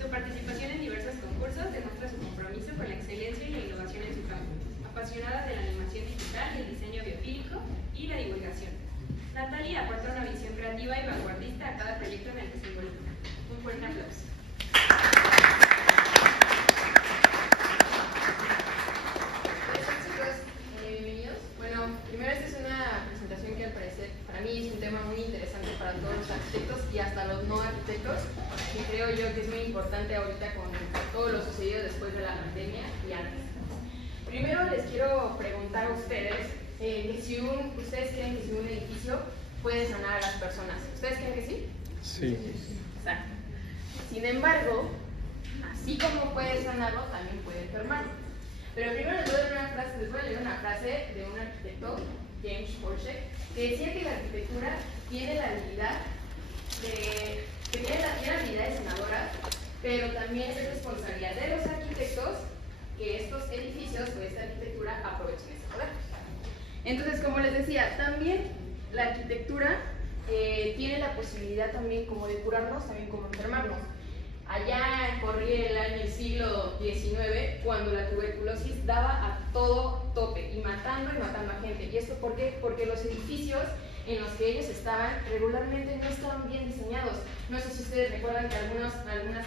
Su participación en diversos concursos demuestra su compromiso con la excelencia y la innovación en su campo, apasionada de la animación digital, el diseño biofílico y la divulgación. Natalie aporta una visión creativa y vanguardista a cada proyecto en el que se involucra. Un fuerte aplauso. Para mí es un tema muy interesante para todos los arquitectos y hasta los no arquitectos, y creo yo que es muy importante ahorita con todo lo sucedido después de la pandemia y antes. Primero les quiero preguntar a ustedes que si ustedes creen que si un edificio puede sanar a las personas. ¿Ustedes creen que sí? Sí. Exacto. Sin embargo, así como puede sanarlo, también puede enfermarlo. Pero primero les voy a leer una frase de un arquitecto, James Forshek, que decía que la arquitectura tiene la habilidad tiene habilidades sanadoras, pero también es responsabilidad de los arquitectos que estos edificios o esta arquitectura aprovechen ese poder. Entonces, como les decía, también la arquitectura tiene la posibilidad también como de curarnos, también como enfermarnos. Allá corría el siglo XIX, cuando la tuberculosis daba a todo tope y matando a gente. ¿Y esto por qué? Porque los edificios en los que ellos estaban regularmente no estaban bien diseñados. No sé si ustedes recuerdan que algunas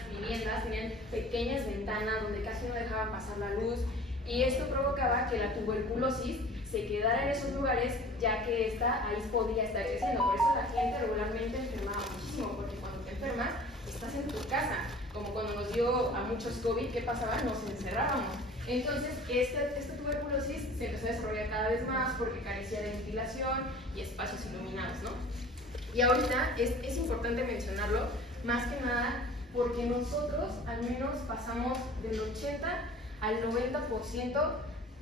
viviendas tenían pequeñas ventanas donde casi no dejaban pasar la luz, y esto provocaba que la tuberculosis se quedara en esos lugares, ya que ahí podía estar creciendo. Por eso la gente regularmente enfermaba muchísimo, porque cuando te enfermas estás en tu casa, como cuando nos dio a muchos COVID, ¿qué pasaba? Nos encerrábamos. Entonces, esta tuberculosis se empezó a desarrollar cada vez más porque carecía de ventilación y espacios iluminados, ¿no? Y ahorita es importante mencionarlo, más que nada, porque nosotros al menos pasamos del 80 al 90%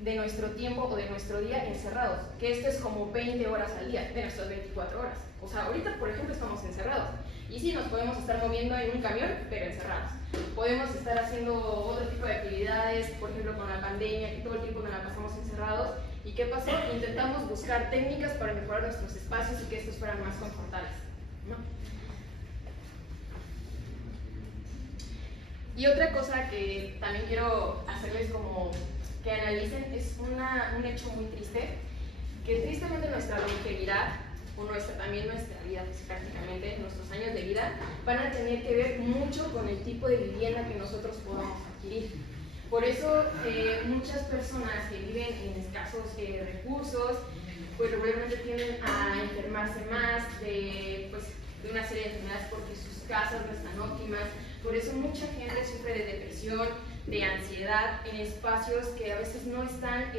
de nuestro tiempo o de nuestro día encerrados, que esto es como 20 horas al día, de nuestras 24 horas. O sea, ahorita, por ejemplo, estamos encerrados. Y sí, nos podemos estar moviendo en un camión, pero encerrados. Podemos estar haciendo otro tipo de actividades, por ejemplo, con la pandemia, que todo el tiempo nos la pasamos encerrados. ¿Y qué pasó? Intentamos buscar técnicas para mejorar nuestros espacios y que estos fueran más confortables, ¿no? Y otra cosa que también quiero hacerles como que analicen es un hecho muy triste, que tristemente nuestra longevidad, o también nuestra vida, pues, prácticamente nuestros años de vida, van a tener que ver mucho con el tipo de vivienda que nosotros podamos adquirir. Por eso muchas personas que viven en escasos recursos, pues regularmente tienden a enfermarse más de una serie de enfermedades porque sus casas no están óptimas. Por eso mucha gente sufre de depresión, de ansiedad en espacios que a veces no están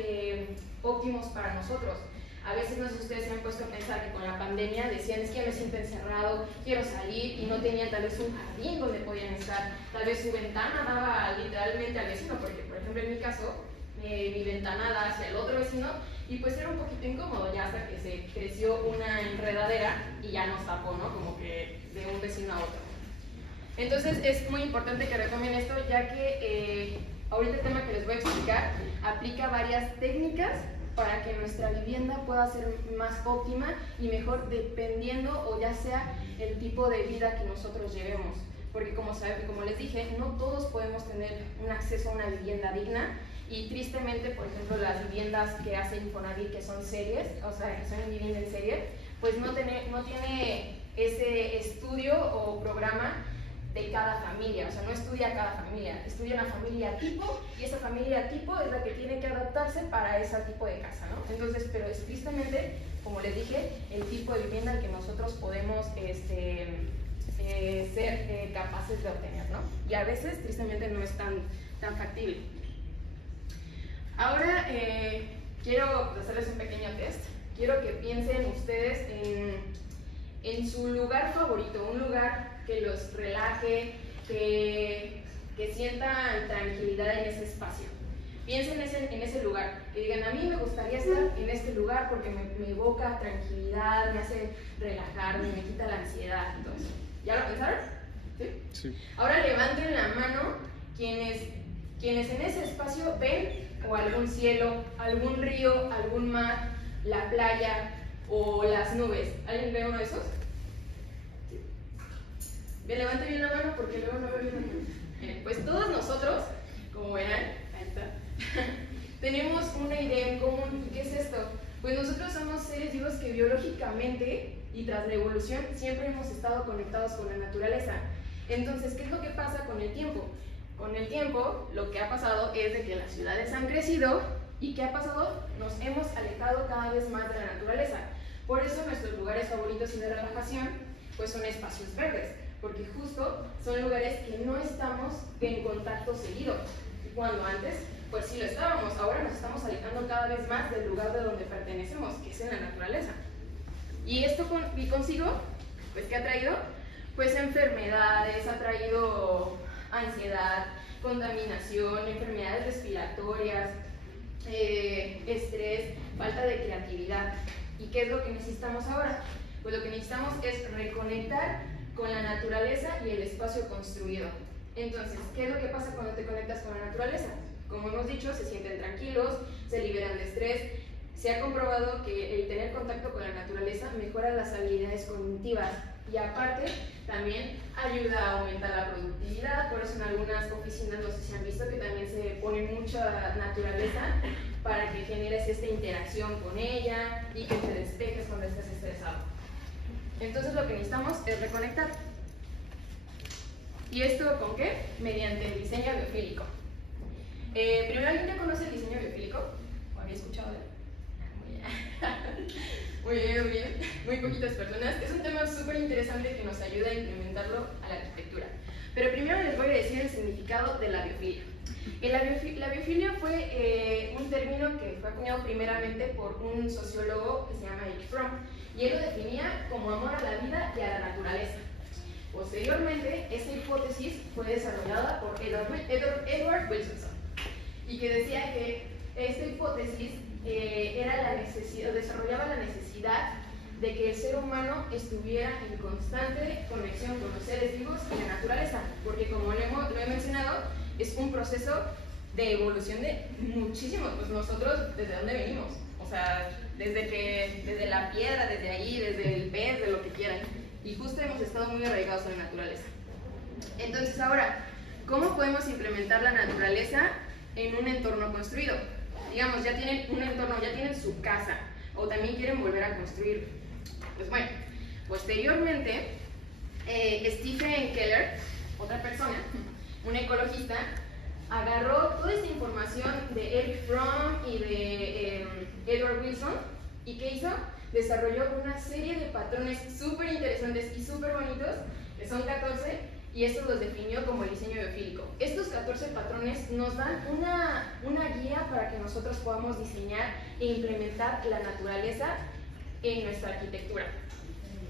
óptimos para nosotros. A veces, no sé si ustedes se han puesto a pensar que con la pandemia decían, es que me siento encerrado, quiero salir, y no tenían tal vez un jardín donde podían estar. Tal vez su ventana daba literalmente al vecino, porque por ejemplo en mi caso, mi ventana da hacia el otro vecino, y pues era un poquito incómodo ya hasta que se creció una enredadera y ya nos tapó, ¿no? Como que de un vecino a otro. Entonces es muy importante que retomen esto, ya que ahorita el tema que les voy a explicar aplica varias técnicas para que nuestra vivienda pueda ser más óptima y mejor dependiendo o ya sea el tipo de vida que nosotros llevemos. Porque como les dije, no todos podemos tener un acceso a una vivienda digna, y tristemente, por ejemplo, las viviendas que hace Infonavit, que son series, o sea, que son vivienda en serie, pues no tiene ese estudio o programa de cada familia, o sea, no estudia cada familia, estudia una familia tipo, y esa familia tipo es la que tiene que adaptarse para ese tipo de casa, ¿no? Entonces, pero es tristemente, como les dije, el tipo de vivienda al que nosotros podemos ser capaces de obtener, ¿no? Y a veces, tristemente, no es tan factible. Ahora, quiero hacerles un pequeño test. Quiero que piensen ustedes en su lugar favorito, un lugar que los relaje, que sientan tranquilidad en ese espacio. Piensen en ese lugar, que digan, a mí me gustaría estar en este lugar porque me evoca tranquilidad, me hace relajarme, me quita la ansiedad. Entonces, ¿ya lo pensaron? ¿Sí? Sí. Ahora levanten la mano quienes en ese espacio ven o algún cielo, algún río, algún mar, la playa o las nubes. ¿Alguien ve uno de esos? Bien, levante bien la mano porque luego no veo bien. todos nosotros, como verán, ahí está, tenemos una idea en común. ¿Qué es esto? Pues nosotros somos seres vivos que biológicamente y tras la evolución siempre hemos estado conectados con la naturaleza. Entonces, ¿qué es lo que pasa con el tiempo? Con el tiempo, lo que ha pasado es de que las ciudades han crecido y ¿qué ha pasado? Nos hemos alejado cada vez más de la naturaleza. Por eso nuestros lugares favoritos y de relajación pues son espacios verdes, porque justo son lugares que no estamos en contacto seguido. Cuando antes, pues sí lo estábamos, ahora nos estamos alejando cada vez más del lugar de donde pertenecemos, que es en la naturaleza. Y esto consigo, pues ¿qué ha traído? Pues enfermedades, ha traído ansiedad, contaminación, enfermedades respiratorias, estrés, falta de creatividad. ¿Y qué es lo que necesitamos ahora? Pues lo que necesitamos es reconectar con la naturaleza y el espacio construido. Entonces, ¿qué es lo que pasa cuando te conectas con la naturaleza? Como hemos dicho, se sienten tranquilos, se liberan de estrés. Se ha comprobado que el tener contacto con la naturaleza mejora las habilidades cognitivas y aparte también ayuda a aumentar la productividad. Por eso en algunas oficinas, no sé si han visto que también se pone mucha naturaleza para que generes esta interacción con ella y que te despejes cuando estés estresado. Entonces lo que necesitamos es reconectar. ¿Y esto con qué? Mediante el diseño biofílico. Primero, ¿alguien ya conoce el diseño biofílico? ¿O había escuchado de él? Muy bien, muy bien. Muy poquitas personas. Es un tema súper interesante que nos ayuda a implementarlo a la arquitectura. Pero primero les voy a decir el significado de la biofilia. La biofilia fue un término que fue acuñado primeramente por un sociólogo que se llama Erich Fromm, y él lo definía como amor a la vida y a la naturaleza. Posteriormente, esta hipótesis fue desarrollada por Edward Wilson, y que decía que esta hipótesis desarrollaba la necesidad de que el ser humano estuviera en constante conexión con los seres vivos y la naturaleza, porque como lo he mencionado, es un proceso de evolución de muchísimos, pues nosotros, ¿desde dónde venimos? O sea, desde la piedra, desde ahí, desde el pez, de lo que quieran, y justo hemos estado muy arraigados a la naturaleza. Entonces ahora, ¿cómo podemos implementar la naturaleza en un entorno construido? Digamos, ya tienen un entorno, ya tienen su casa, o también quieren volver a construir. Pues bueno, posteriormente, Stephen Keller, otra persona, un ecologista, agarró toda esta información de Erich Fromm y de Edward Wilson, ¿y qué hizo? Desarrolló una serie de patrones súper interesantes y súper bonitos, que son 14, y estos los definió como el diseño biofílico. Estos 14 patrones nos dan una guía para que nosotros podamos diseñar e implementar la naturaleza en nuestra arquitectura.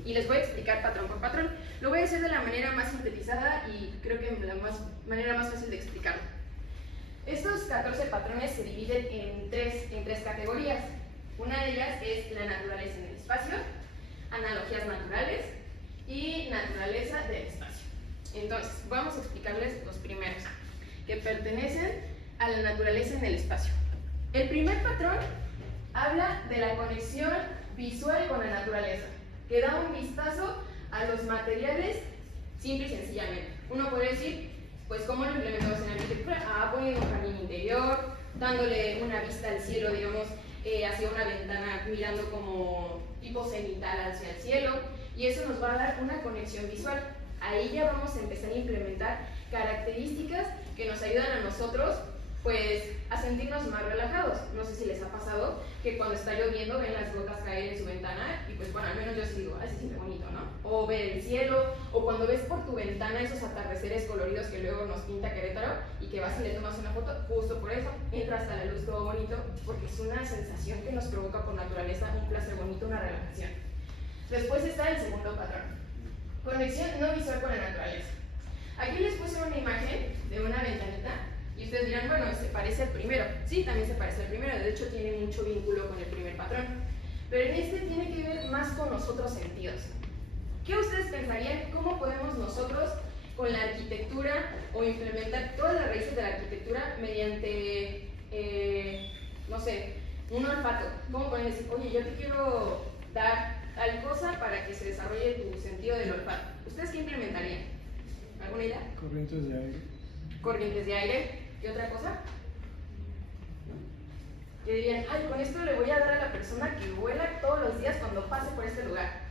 Y les voy a explicar patrón por patrón. Lo voy a hacer de la manera más sintetizada y creo que la manera más fácil de explicarlo. Estos 14 patrones se dividen en tres categorías. Una de ellas es la naturaleza en el espacio, analogías naturales y naturaleza del espacio. Entonces, vamos a explicarles los primeros, que pertenecen a la naturaleza en el espacio. El primer patrón habla de la conexión visual con la naturaleza, que da un vistazo a los materiales simple y sencillamente. Uno podría decir, pues, ¿cómo lo implementamos en la arquitectura? Poniendo un jardín interior, dándole una vista al cielo, digamos, hacia una ventana, mirando como tipo cenital hacia el cielo, y eso nos va a dar una conexión visual. Ahí ya vamos a empezar a implementar características que nos ayudan a nosotros, pues, a sentirnos más relajados. No sé si les ha pasado que cuando está lloviendo ven las gotas caer en su ventana y pues, bueno, al menos yo sí digo, se siente bonito, ¿no? O ver el cielo, o cuando ves por tu ventana esos atardeceres coloridos que luego nos pinta Querétaro y que vas y le tomas una foto, justo por eso entra hasta la luz todo bonito, porque es una sensación que nos provoca por naturaleza un placer bonito, una relajación. Después está el segundo patrón, conexión no visual con la naturaleza. Aquí les puse una imagen de una ventanita y ustedes dirán, bueno, se parece al primero. Sí, también se parece al primero, de hecho tiene mucho vínculo con el primer patrón. Pero en este tiene que ver más con los otros sentidos. ¿Qué ustedes pensarían? ¿Cómo podemos nosotros, con la arquitectura, o implementar todas las raíces de la arquitectura mediante, no sé, un olfato? ¿Cómo pueden decir, oye, yo te quiero dar tal cosa para que se desarrolle tu sentido del olfato? ¿Ustedes qué implementarían? ¿Alguna idea? Corrientes de aire. corrientes de aire. ¿Y otra cosa? Que dirían, ay, con esto le voy a dar a la persona que vuela todos los días cuando pase por este lugar.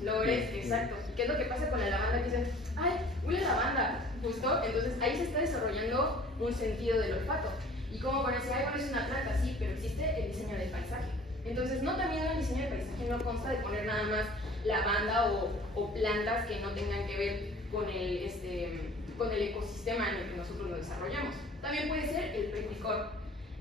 Flores, exacto. ¿Qué es lo que pasa con la lavanda? Que dicen, ay, huele a lavanda, justo. Entonces ahí se está desarrollando un sentido del olfato. Y como parece, ay, bueno, es una planta, sí, pero existe el diseño del paisaje. Entonces, no, también el diseño del paisaje no consta de poner nada más lavanda o plantas que no tengan que ver con el ecosistema en el que nosotros lo desarrollamos. También puede ser el petricor,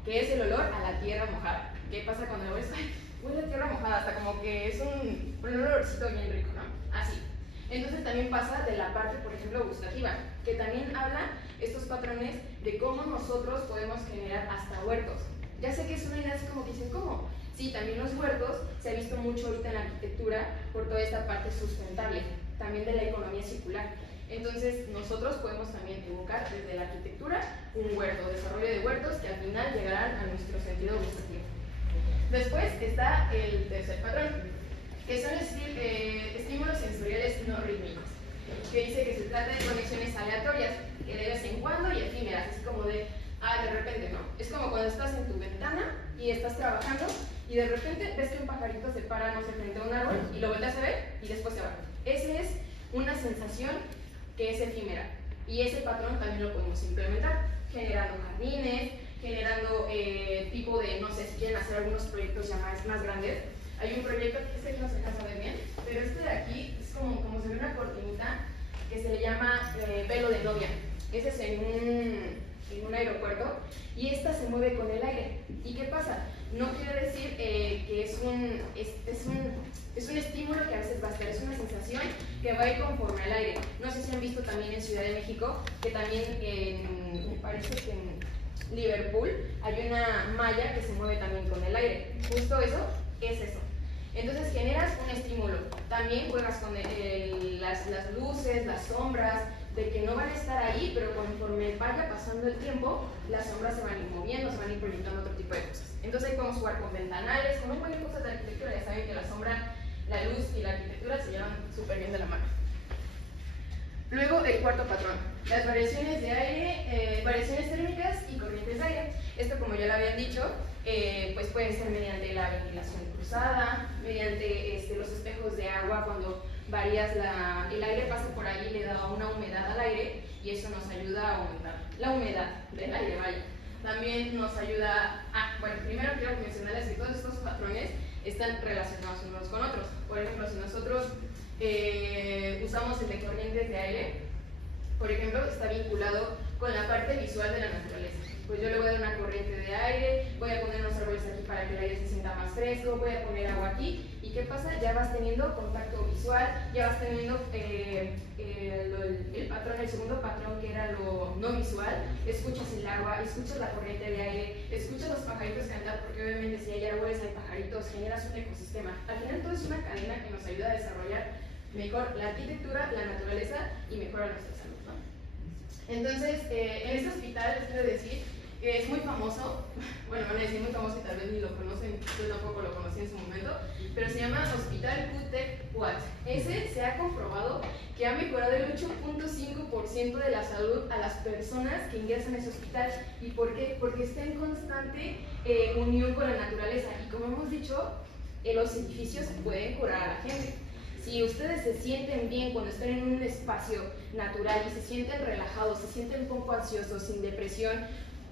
que es el olor a la tierra mojada. ¿Qué pasa cuando lo ves? Ay, huele a tierra mojada, hasta como que es un olorcito bien rico, ¿no? Así. Entonces también pasa de la parte, por ejemplo, gustativa, que también habla estos patrones de cómo nosotros podemos generar hasta huertos. Ya sé que es una idea así como que dicen, ¿cómo? Sí, también los huertos se ha visto mucho ahorita en la arquitectura por toda esta parte sustentable, también de la economía circular. Entonces nosotros podemos también evocar desde la arquitectura un huerto, desarrollo de huertos que al final llegarán a nuestro sentido gustativo. Después está el tercer patrón, que son estímulos sensoriales no rítmicos, que dice que se trata de conexiones aleatorias, que de vez en cuando y efímeras, así como de repente, ¿no? Es como cuando estás en tu ventana y estás trabajando y de repente ves que un pajarito se para, no sé, frente a un árbol y lo volteas a ver y después se va. Esa es una sensación que es efímera y ese patrón también lo podemos implementar, generando jardines, generando tipo de, no sé, si quieren hacer algunos proyectos ya más grandes. Hay un proyecto, este que no se alcanza a ver bien, pero este de aquí es como se ve una cortinita que se le llama velo de novia. Ese es en un aeropuerto y esta se mueve con el aire. ¿Y qué pasa? No quiere decir que es un estímulo que a veces va a estar, es una sensación que va a ir conforme al aire. No sé si han visto también en Ciudad de México, que también me parece que en Liverpool hay una malla que se mueve también con el aire. Justo eso es eso. Entonces generas un estímulo. También juegas con las luces, las sombras, de que no van a estar ahí, pero conforme vaya pasando el tiempo, las sombras se van a ir moviendo, se van a ir proyectando otro tipo de cosas. Entonces ahí podemos jugar con ventanales, con un montón de cosas de arquitectura. Ya saben que la sombra, la luz y la arquitectura se llevan súper bien de la mano. Luego el cuarto patrón, las variaciones de aire, variaciones térmicas y corrientes de aire. Esto, como ya lo habían dicho, pues puede ser mediante la ventilación cruzada, mediante los espejos de agua. Cuando varías el aire pasa por ahí, le da una humedad al aire y eso nos ayuda a aumentar la humedad del aire, vaya. También nos ayuda bueno, primero quiero mencionarles que todos estos patrones están relacionados unos con otros. Por ejemplo, si nosotros usamos el de corrientes de aire, por ejemplo, está vinculado con la parte visual de la naturaleza. Pues yo le voy a dar una corriente de aire, voy a poner unos árboles aquí para que el aire se sienta más fresco, voy a poner agua aquí, y ¿qué pasa? Ya vas teniendo contacto visual, ya vas teniendo el patrón, el segundo patrón que era lo no visual. Escuchas el agua, escuchas la corriente de aire, escuchas los pajaritos cantar, porque obviamente si hay árboles, hay pajaritos, generas un ecosistema. Al final todo es una cadena que nos ayuda a desarrollar mejor la arquitectura, la naturaleza y mejora nuestra salud, ¿no? Entonces, en este hospital les quiero decir que es muy famoso, bueno, van a decir muy famoso y tal vez ni lo conocen, yo tampoco lo conocí en su momento, pero se llama Hospital QTEC UAT. Ese se ha comprobado que ha mejorado el 8.5% de la salud a las personas que ingresan a ese hospital. ¿Y por qué? Porque está en constante unión con la naturaleza y como hemos dicho, los edificios pueden curar a la gente. Si ustedes se sienten bien cuando están en un espacio natural y se sienten relajados, se sienten un poco ansiosos, sin depresión,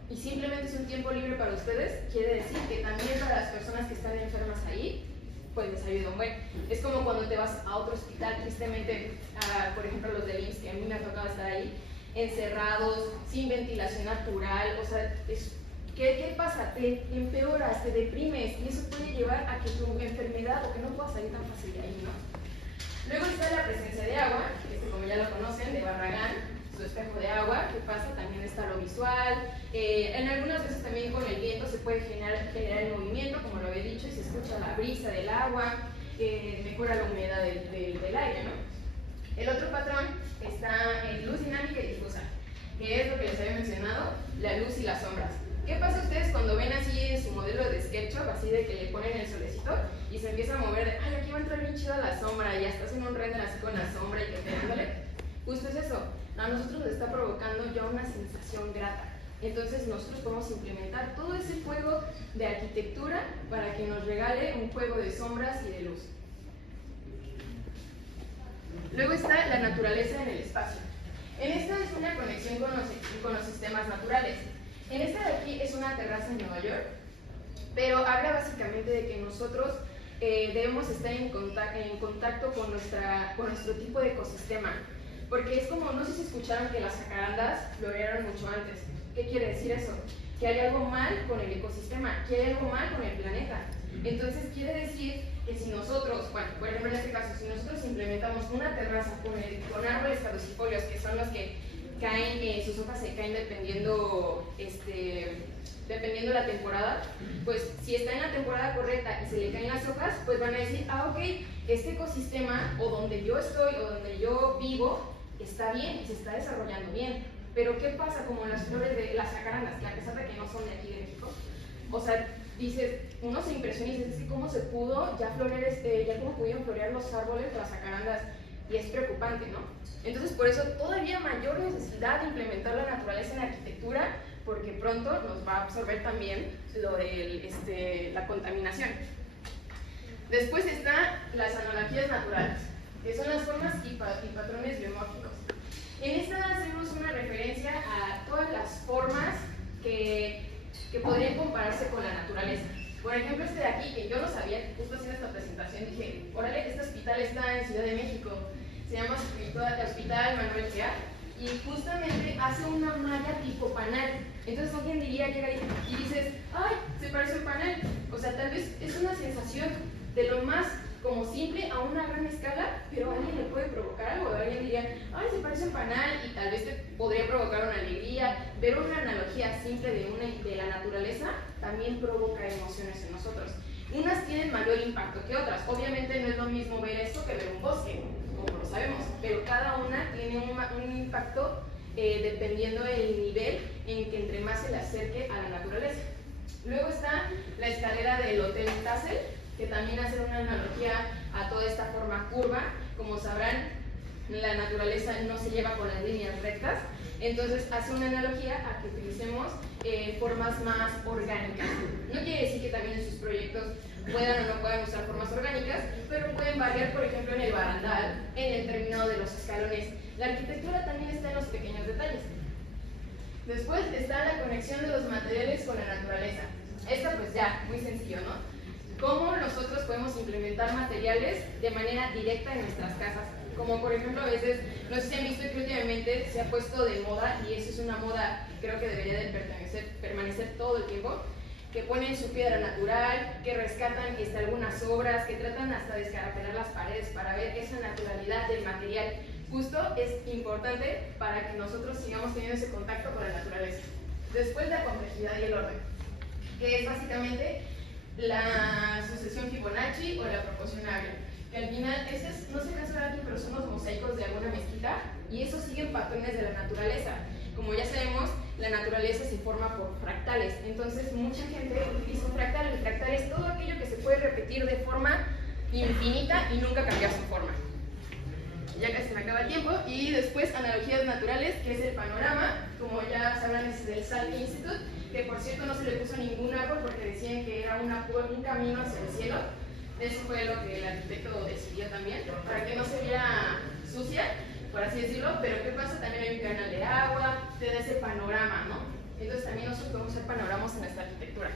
y simplemente es un tiempo libre para ustedes, quiere decir que también para las personas que están enfermas ahí, pues les ayuda un buen. Es como cuando te vas a otro hospital, tristemente, por ejemplo los de IMSS, que a mí me ha tocado estar ahí, encerrados, sin ventilación natural, o sea, ¿qué pasa? Te empeoras, te deprimes, y eso puede llevar a que tu enfermedad o que no puedas salir tan fácil de ahí, ¿no? Luego está la presencia de agua, como ya lo conocen, de Barragán, su espejo de agua. ¿Qué pasa? También está lo visual. En algunas veces también con el viento se puede generar el movimiento, como lo había dicho, y se escucha la brisa del agua, mejora la humedad del aire, ¿no? El otro patrón está en luz dinámica y difusa, que es lo que les había mencionado, la luz y las sombras. ¿Qué pasa ustedes cuando ven así en su modelo de SketchUp, así de que le ponen el solecito y se empieza a mover de, ay, aquí va a entrar bien chida la sombra y ya estás en un render así con la sombra y que pegándole? justo es eso, a nosotros nos está provocando ya una sensación grata. Entonces nosotros podemos implementar todo ese juego de arquitectura para que nos regale un juego de sombras y de luz. Luego está la naturaleza en el espacio. En esta es una conexión con los sistemas naturales. En esta de aquí es una terraza en Nueva York, pero habla básicamente de que nosotros debemos estar en contacto con nuestro tipo de ecosistema. Porque es como, no sé si escucharon que las jacarandas florearon mucho antes. ¿Qué quiere decir eso? Que hay algo mal con el ecosistema, que hay algo mal con el planeta. Entonces quiere decir que si nosotros, bueno, por ejemplo en este caso, si nosotros implementamos una terraza con árboles caducifolios, que son los que caen, sus hojas se caen dependiendo la temporada, pues si está en la temporada correcta y se le caen las hojas, pues van a decir, ah, ok, este ecosistema o donde yo estoy o donde yo vivo está bien y se está desarrollando bien. Pero ¿qué pasa como las flores de las jacarandas, que a pesar de que no son de aquí de México, o sea, dices, uno se impresiona y dice, es que cómo se pudo ya florear, ya cómo pudieron florear los árboles de las jacarandas, y es preocupante, ¿no? Entonces por eso todavía mayor necesidad de implementar la naturaleza en la arquitectura, porque pronto nos va a absorber también lo de la contaminación. Después están las analogías naturales, que son las formas y patrones biomórficos. En esta hacemos una referencia a todas las formas que podrían compararse con la naturaleza. Por ejemplo, este de aquí, que yo no sabía, justo haciendo esta presentación, dije, órale, este hospital está en Ciudad de México, se llama Hospital Manuel Sea, y justamente hace una malla tipo panal. Entonces alguien diría, llega y dices, ay, se parece a un panal. O sea, tal vez es una sensación de lo más como simple a una gran escala, pero a alguien le puede provocar algo. Alguien diría, ay, se parece a un panal, y tal vez te podría provocar una alegría. Ver una analogía simple de la naturaleza también provoca emociones en nosotros. Unas tienen mayor impacto que otras. Obviamente no es lo mismo ver esto que ver un bosque, como lo sabemos, pero cada una tiene un impacto dependiendo del nivel en que entre más se le acerque a la naturaleza. Luego está la escalera del Hotel Tassel, que también hace una analogía a toda esta forma curva. Como sabrán, la naturaleza no se lleva con las líneas rectas, entonces hace una analogía a que utilicemos formas más orgánicas. No quiere decir que también en sus proyectos puedan o no puedan usar formas orgánicas, pero pueden variar, por ejemplo, en el barandal, en el terminado de los escalones. La arquitectura también está en los pequeños detalles. Después está la conexión de los materiales con la naturaleza. Esta pues ya, muy sencillo, ¿no? Cómo nosotros podemos implementar materiales de manera directa en nuestras casas. Como por ejemplo a veces, no sé si han visto que últimamente se ha puesto de moda, y eso es una moda que creo que debería de permanecer todo el tiempo, que ponen su piedra natural, que rescatan algunas obras, que tratan hasta de escarapelar las paredes para ver esa naturalidad del material. Justo es importante para que nosotros sigamos teniendo ese contacto con la naturaleza. Después la complejidad y el orden, que es básicamente la sucesión Fibonacci o la proporcionable, que al final, no sé qué aquí, pero son los mosaicos de alguna mezquita, y eso siguen patrones de la naturaleza. Como ya sabemos, la naturaleza se forma por fractales, entonces mucha gente utiliza un fractal. El fractal es todo aquello que se puede repetir de forma infinita y nunca cambiar su forma. Ya casi me acaba el tiempo. Y después analogías naturales, que es el panorama, como ya sabrán, es del Salk Institute, que por cierto no se le puso ningún árbol porque decían que era un camino hacia el cielo. Eso fue lo que el arquitecto decidió también, para que no se viera sucia, por así decirlo. Pero ¿qué pasa? También hay un canal de agua, te da ese panorama, ¿no? Entonces también nosotros podemos hacer panoramas en nuestra arquitectura.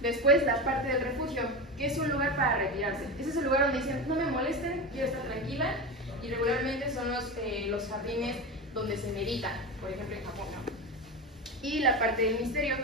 Después la parte del refugio, que es un lugar para retirarse. Ese es el lugar donde dicen, no me molesten, quiero estar tranquila. Y regularmente son los jardines donde se medita, por ejemplo en Japón, ¿no? Y la parte del misterio.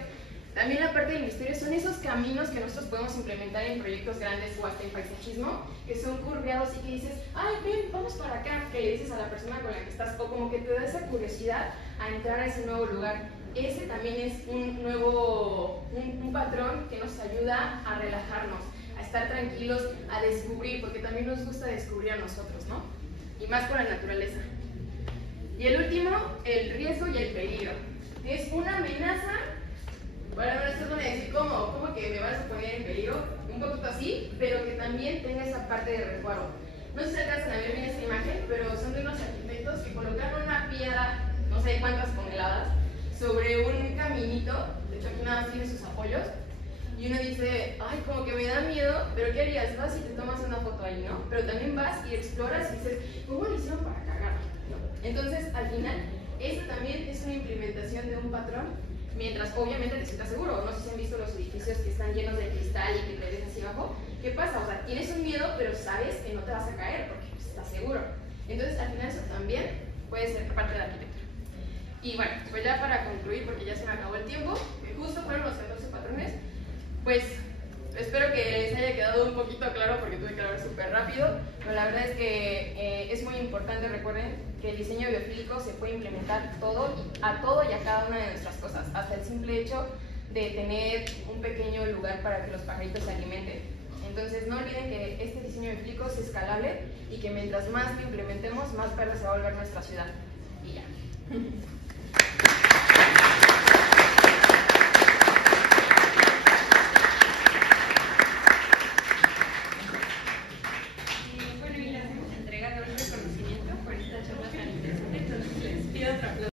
También la parte del misterio son esos caminos que nosotros podemos implementar en proyectos grandes o hasta en paisajismo, que son curveados y que dices, ay, ven, vamos para acá, que le dices a la persona con la que estás, o como que te da esa curiosidad a entrar a ese nuevo lugar. Ese también es un patrón que nos ayuda a relajarnos, a estar tranquilos, a descubrir, porque también nos gusta descubrir a nosotros, ¿no? Y más con la naturaleza. Y el último, el riesgo y el peligro. Es una amenaza. Bueno, ustedes van a decir, ¿cómo que me vas a poner en peligro? Un poquito así, pero que también tenga esa parte de resguardo. No sé si alcanzan a ver bien esta imagen, pero son de unos arquitectos que colocaron una piedra, no sé cuántas toneladas, sobre un caminito. De hecho, aquí nada más tiene sus apoyos. Y uno dice, ay, como que me da miedo, pero ¿qué harías? Vas y te tomas una foto ahí, ¿no? Pero también vas y exploras y dices, ¿cómo lo hicieron para cargar? Entonces, al final, esto también es una implementación de un patrón, mientras obviamente te sientas seguro. No sé si han visto los edificios que están llenos de cristal y que te ves hacia abajo. ¿Qué pasa? O sea, tienes un miedo, pero sabes que no te vas a caer porque pues, estás seguro. Entonces, al final, eso también puede ser parte de la arquitectura. Y bueno, pues ya para concluir, porque ya se me acabó el tiempo, que justo fueron los 14 patrones, pues espero que les haya quedado un poquito claro porque tuve que hablar súper rápido, pero la verdad es que es muy importante, recuerden que el diseño biofílico se puede implementar a todo y a cada una de nuestras cosas, hasta el simple hecho de tener un pequeño lugar para que los pajaritos se alimenten. Entonces no olviden que este diseño biofílico es escalable y que mientras más lo implementemos, más verde se va a volver nuestra ciudad. Y ya.